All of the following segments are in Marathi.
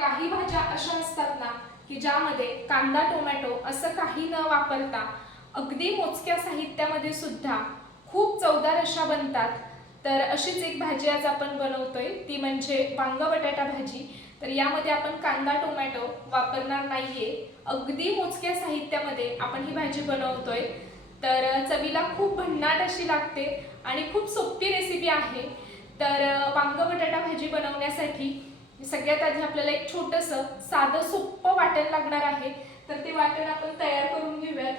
काही भाज्या अशा असतात ना की ज्यामध्ये कांदा टोमॅटो असं काही न वापरता अगदी मोजक्या साहित्यामध्ये सुद्धा खूप चवदार अशा बनतात. तर अशीच एक भाजी आज आपण बनवतोय ती म्हणजे वांग बटाटा भाजी. तर यामध्ये आपण कांदा टोमॅटो वापरणार नाहीये. अगदी मोजक्या साहित्यामध्ये आपण ही भाजी बनवतोय. तर चवीला खूप भन्नाट अशी लागते आणि खूप सोपी रेसिपी आहे. तर वांग बटाटा भाजी बनवण्यासाठी सगळ्यात आधी आपल्याला एक छोटंसं साधं सोपं वाटण लागणार आहे. तर ते वाटण आपण तयार करून घेऊयात.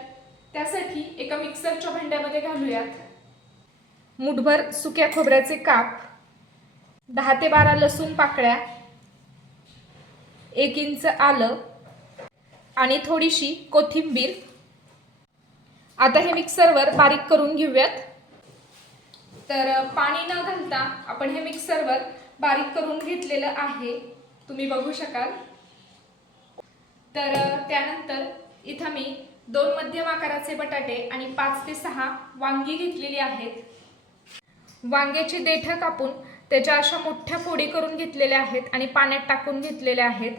त्यासाठी एका मिक्सरच्या भांड्यामध्ये घालूयात. मुठभर सुक्या खोबऱ्याचे काप दहा ते बारा लसूण पाकळ्या एक इंच आलं आणि थोडीशी कोथिंबीर. आता हे मिक्सरवर बारीक करून घेऊयात. तर पाणी न घालता आपण हे मिक्सरवर बारीक करून घेतलेलं आहे. तुम्ही बघू शकाल. तर त्यानंतर इथं मी दोन मध्यम आकाराचे बटाटे आणि पाच ते सहा वांगी घेतलेली आहेत. वांग्याची देठं कापून त्याच्या अशा मोठ्या फोडी करून घेतलेल्या आहेत आणि पाण्यात टाकून घेतलेल्या आहेत.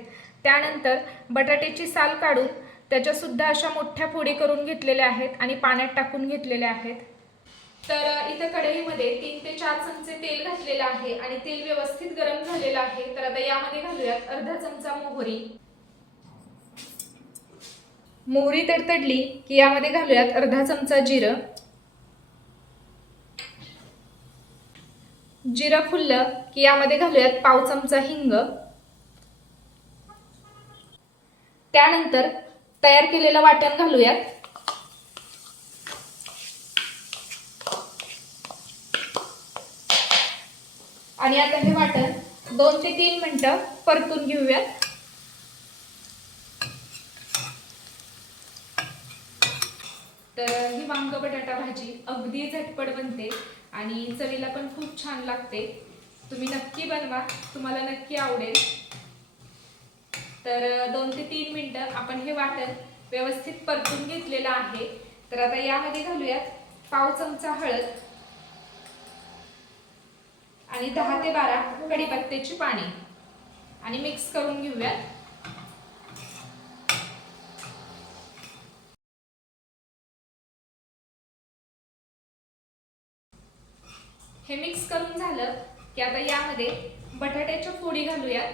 त्यानंतर बटाट्याची साल काढून त्याच्यासुद्धा अशा मोठ्या फोडी करून घेतलेल्या आहेत आणि पाण्यात टाकून घेतलेल्या आहेत. तर इथं कढईमध्ये तीन ते चार चमचे तेल घातलेलं आहे आणि तेल व्यवस्थित गरम झालेलं आहे. तर आता यामध्ये घालूयात अर्धा चमचा मोहरी. मोहरी तडतडली की यामध्ये घालूयात अर्धा चमचा जिरं. जिरं फुललं की यामध्ये घालूयात पाव चमचा हिंग. त्यानंतर तयार केलेलं वाटण घालूयात. आणि आता हे वाटण. दोन ते तीन मिनटं परतून घेऊयात. तर ही वांग बटाटा भाजी अगदी झटपट बनते आणि चवीला पण खूप छान लागते. तुम्ही नक्की बनवा तुम्हाला नक्की आवडेल. तर दोन ते तीन मिनटं आपण हे वाटण व्यवस्थित परतून घेतलेलं आहे. तर आता यामध्ये घालूयात पाव चमचा हळद. आणि दहा ते बारा कढीपत्त्याची पाणी आणि मिक्स करून घेऊयात. हे मिक्स करून झालं की आता यामध्ये बटाट्याच्या फोडी घालूयात.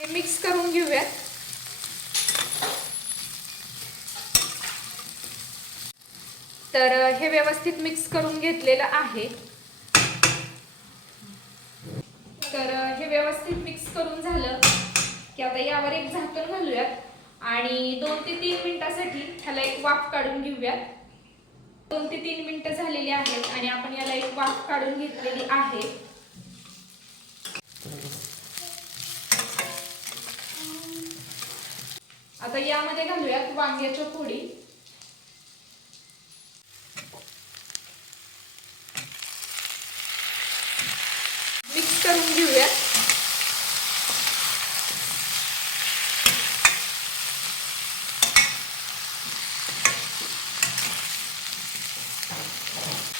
हे मिक्स करून घेऊयात. तर हे व्यवस्थित मिक्स करून घेतलेलं आहे. तर हे व्यवस्थित मिक्स करून झालं की आता यावर एक झाकण घालूयात आणि दोन ते तीन मिनिटासाठी ह्याला एक वाफ काढून घेऊयात. दोन ते तीन मिनिटं झालेली आहेत आणि आपण याला एक वाफ काढून घेतलेली आहे. आता यामध्ये घालूयात वांग्याच्या फोडी मिक्स करून घेऊयात.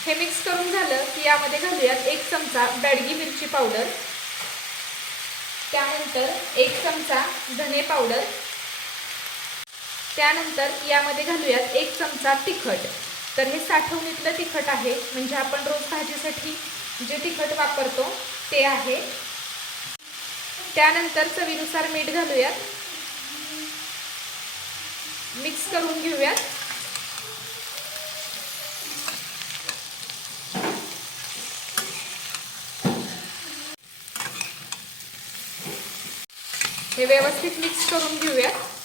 हे मिक्स करून झालं की यामध्ये घालूयात एक चमचा बॅडगी मिरची पावडर. त्यानंतर एक चमचा धने पावडर. त्यानंतर यामध्ये घालूयात एक चमचा तिखट. तर हे साठवणीतलं तिखट आहे. म्हणजे आपण रोज भाजीसाठी जे तिखट वापरतो ते आहे. त्यानंतर चवीनुसार मीठ घालूयात. मिक्स करून घेऊयात. हे व्यवस्थित मिक्स करून घेऊयात.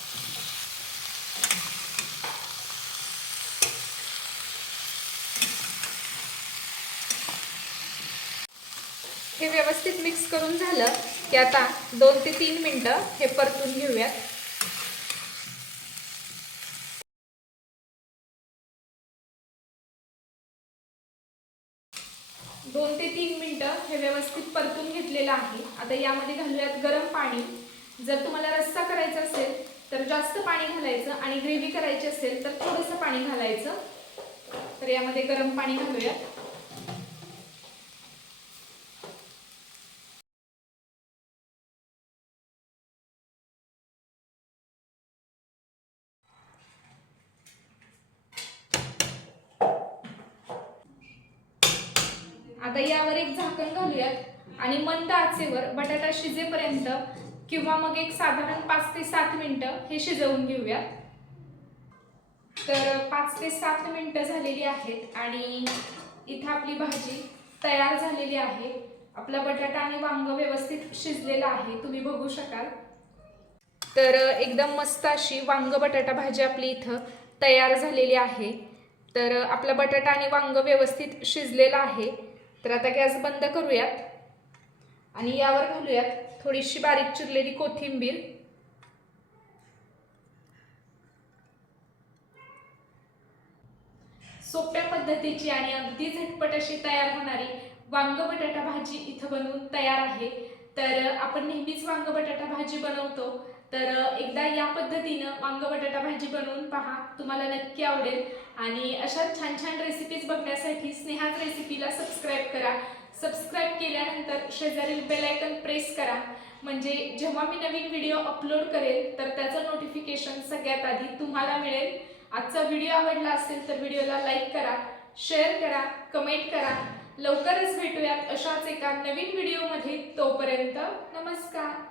हे व्यवस्थित मिक्स करून झालं की आता दोन ते तीन मिनटं हे परतून घेऊयात. दोन ते तीन मिनटं हे व्यवस्थित परतून घेतलेलं आहे. आता यामध्ये घालूयात गरम पाणी. जर तुम्हाला रस्सा करायचा असेल तर जास्त पाणी घालायचं आणि ग्रेव्ही करायची असेल तर थोडंसं पाणी घालायचं. तर यामध्ये गरम पाणी घालूयात. आता यावर एक झाकण घालूयात. आणि मंद आचेवर बटाटा शिजेपर्यंत किंवा मग एक साधारण पाच ते सात मिनटं हे शिजवून घेऊयात. तर पाच ते सात मिनटं झालेली आहेत आणि इथं आपली भाजी तयार झालेली आहे. आपला बटाटा आणि वांग व्यवस्थित शिजलेला आहे. तुम्ही बघू शकाल. तर एकदम मस्त अशी वांग बटाटा भाजी आपली इथं तयार झालेली आहे. तर आपला बटाटा आणि वांग व्यवस्थित शिजलेला आहे. तर आता गॅस बंद करूयात. आणि यावर घालूयात थोडीशी बारीक चिरलेली कोथिंबीर. सोप्या पद्धतीची आणि अगदी झटपट अशी तयार होणारी वांग बटाटा भाजी इथं बनवून तयार आहे. तर आपण नेहमीच वांग बटाटा भाजी बनवतो. तर एकदा या पद्धतीनं वांग बटाटा भाजी बनवून पहा तुम्हाला नक्की आवडेल. आणि अशा छान छान रेसिपीज बघण्यासाठी स्नेहाच रेसिपीला सबस्क्राईब करा. सबस्क्राईब केल्यानंतर शेजारील बेलायकन प्रेस करा. म्हणजे जेव्हा मी नवीन व्हिडिओ अपलोड करेल तर त्याचं नोटिफिकेशन सगळ्यात आधी तुम्हाला मिळेल. आजचा व्हिडिओ आवडला असेल तर व्हिडिओला लाईक करा शेअर करा कमेंट करा. लवकरच भेटूयात अशाच एका नवीन व्हिडिओमध्ये तोपर्यंत नमस्कार.